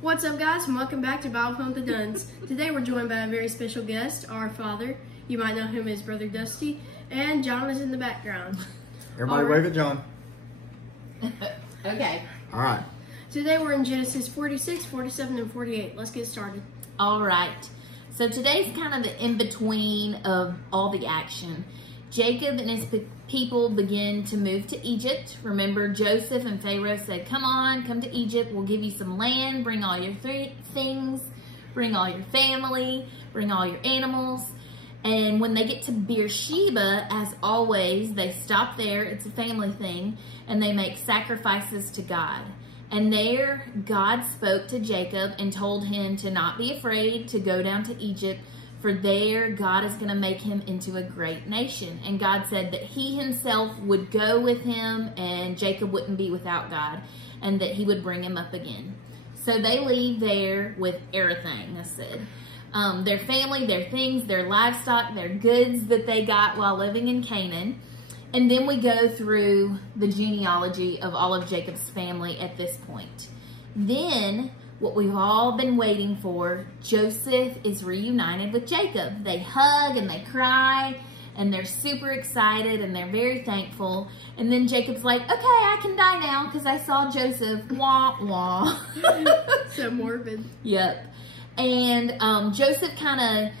What's up, guys, and welcome back to Bible From the Dunns. Today we're joined by a very special guest, our father. You might know him as Brother Dusty, and John is in the background. Everybody wave at John. Okay. All right. Today we're in Genesis 46, 47, and 48. Let's get started. All right. So today's kind of the in-between of all the action. Jacob and his people begin to move to Egypt. Remember, Joseph and Pharaoh said, come on, come to Egypt. We'll give you some land. Bring all your things. Bring all your family. Bring all your animals. And when they get to Beersheba, as always, they stop there. It's a family thing. And they make sacrifices to God. And there, God spoke to Jacob and told him to not be afraid to go down to Egypt. For there, God is going to make him into a great nation. And God said that he himself would go with him and Jacob wouldn't be without God. And that he would bring him up again. So they leave there with everything, I said. Their family, their things, their livestock, their goods that they got while living in Canaan. And then we go through the genealogy of all of Jacob's family at this point. Then, what we've all been waiting for, Joseph is reunited with Jacob. They hug and they cry and they're super excited and they're very thankful. And then Jacob's like, okay, I can die now because I saw Joseph. Wah, wah. So morbid. Yep. And Joseph kind of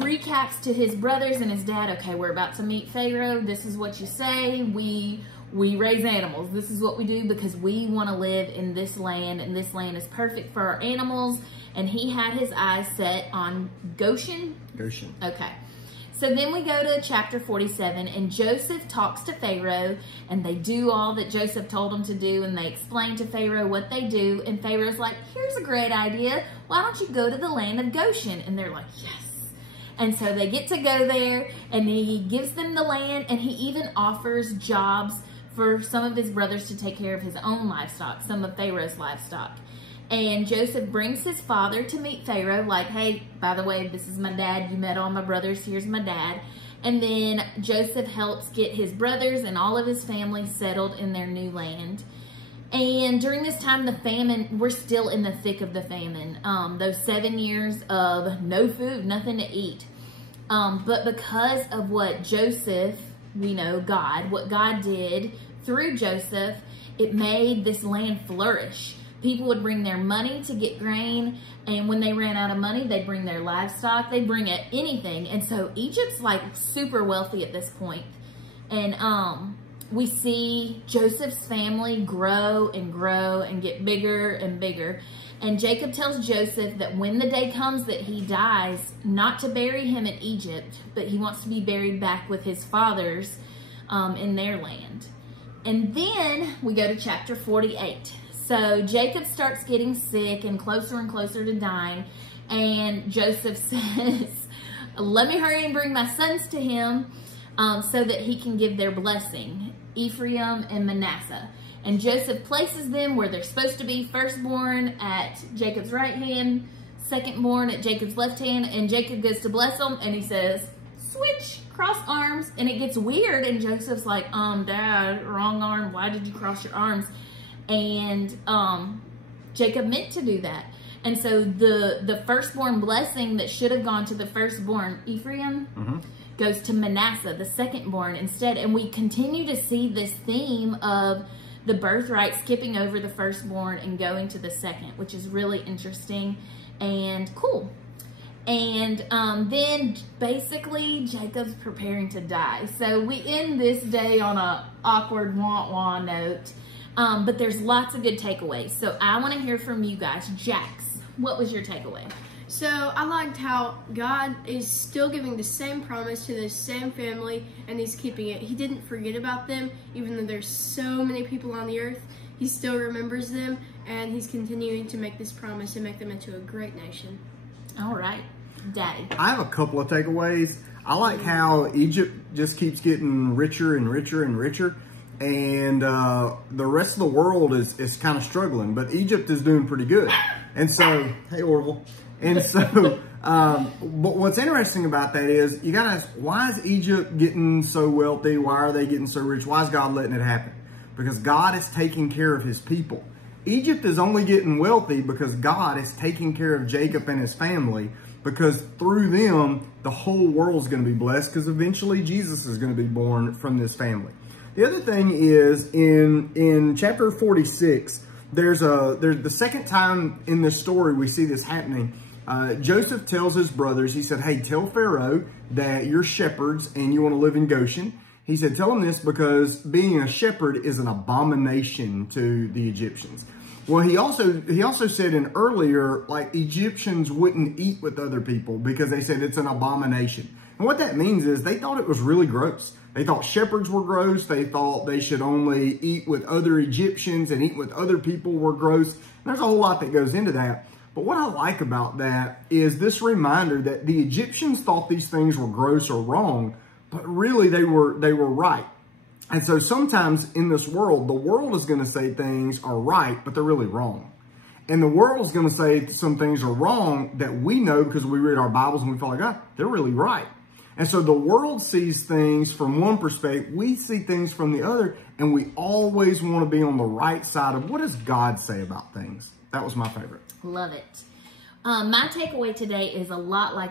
recaps to his brothers and his dad, okay, we're about to meet Pharaoh. This is what you say. We raise animals. This is what we do because we want to live in this land, and this land is perfect for our animals. And he had his eyes set on Goshen. Goshen. Okay. So then we go to chapter 47, and Joseph talks to Pharaoh, and they do all that Joseph told them to do, and they explain to Pharaoh what they do. And Pharaoh's like, here's a great idea. Why don't you go to the land of Goshen? And they're like, yes. And so they get to go there, and he gives them the land, and he even offers jobs for some of his brothers to take care of his own livestock, some of Pharaoh's livestock. And Joseph brings his father to meet Pharaoh, like, hey, by the way, this is my dad. You met all my brothers. Here's my dad. And then Joseph helps get his brothers and all of his family settled in their new land. And during this time, the famine, we're still in the thick of the famine. Those 7 years of no food, nothing to eat. But because of what Joseph, we know God, what God did through Joseph, it made this land flourish. People would bring their money to get grain, and when they ran out of money, they'd bring their livestock, they'd bring anything. And so Egypt's like super wealthy at this point. And we see Joseph's family grow and grow and get bigger and bigger. And Jacob tells Joseph that when the day comes that he dies, not to bury him in Egypt, but he wants to be buried back with his fathers in their land. And then we go to chapter 48. So Jacob starts getting sick and closer to dying. And Joseph says, let me hurry and bring my sons to him so that he can give their blessing, Ephraim and Manasseh. And Joseph places them where they're supposed to be, firstborn at Jacob's right hand, secondborn at Jacob's left hand. And Jacob goes to bless them, and he says, switch, cross arms. And it gets weird, and Joseph's like, Dad, wrong arm. Why did you cross your arms? And Jacob meant to do that. And so the firstborn blessing that should have gone to the firstborn, Ephraim, goes to Manasseh, the secondborn, instead. And we continue to see this theme of the birthright skipping over the firstborn and going to the second, which is really interesting and cool. And then basically Jacob's preparing to die. So we end this day on a awkward wah-wah note. But there's lots of good takeaways. So I want to hear from you guys. Jax, what was your takeaway? So I liked how God is still giving the same promise to the same family, and he's keeping it. He didn't forget about them, even though there's so many people on the earth. He still remembers them, and he's continuing to make this promise and make them into a great nation. All right. Daddy. I have a couple of takeaways. I like how Egypt just keeps getting richer and richer and richer. And the rest of the world is kind of struggling, but Egypt is doing pretty good. And so, hey Orville. And so, but what's interesting about that is, you gotta ask, why is Egypt getting so wealthy? Why are they getting so rich? Why is God letting it happen? Because God is taking care of his people. Egypt is only getting wealthy because God is taking care of Jacob and his family, because through them, the whole world's going to be blessed, because eventually Jesus is going to be born from this family. The other thing is in chapter 46, there's the second time in this story we see this happening. Joseph tells his brothers, he said, hey, tell Pharaoh that you're shepherds and you want to live in Goshen. He said, tell him this because being a shepherd is an abomination to the Egyptians. Well, he also said in earlier, like, Egyptians wouldn't eat with other people because they said it's an abomination. And what that means is they thought it was really gross. They thought shepherds were gross. They thought they should only eat with other Egyptians, and eat with other people were gross. And there's a whole lot that goes into that. But what I like about that is this reminder that the Egyptians thought these things were gross or wrong, but really they were right. And so sometimes in this world, the world is going to say things are right, but they're really wrong. And the world's going to say some things are wrong that we know because we read our Bibles and we feel like, oh, they're really right. And so the world sees things from one perspective, we see things from the other, and we always want to be on the right side of what does God say about things. That was my favorite. Love it. My takeaway today is a lot like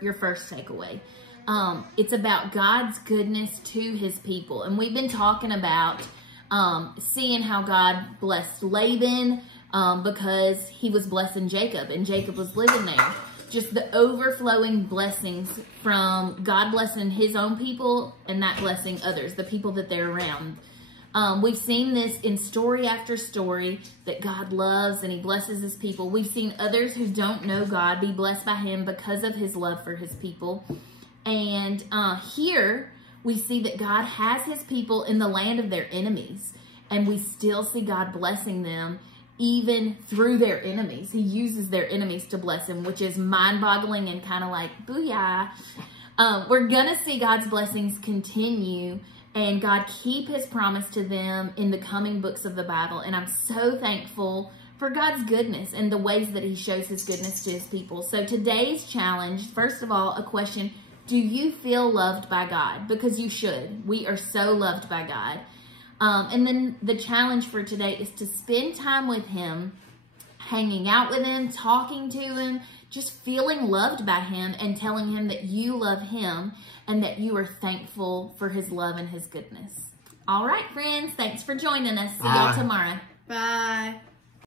your first takeaway. It's about God's goodness to his people. And we've been talking about seeing how God blessed Laban because he was blessing Jacob and Jacob was living there. Just the overflowing blessings from God blessing his own people and that blessing others, the people that they're around. We've seen this in story after story that God loves and he blesses his people. We've seen others who don't know God be blessed by him because of his love for his people. And here we see that God has his people in the land of their enemies, and we still see God blessing them even through their enemies. He uses their enemies to bless him, which is mind-boggling and kind of like, booyah. We're going to see God's blessings continue and God keep his promise to them in the coming books of the Bible. And I'm so thankful for God's goodness and the ways that he shows his goodness to his people. So today's challenge, first of all, a question: do you feel loved by God? Because you should. We are so loved by God. And then the challenge for today is to spend time with him, hanging out with him, talking to him, just feeling loved by him and telling him that you love him and that you are thankful for his love and his goodness. All right, friends. Thanks for joining us. See y'all tomorrow. Bye.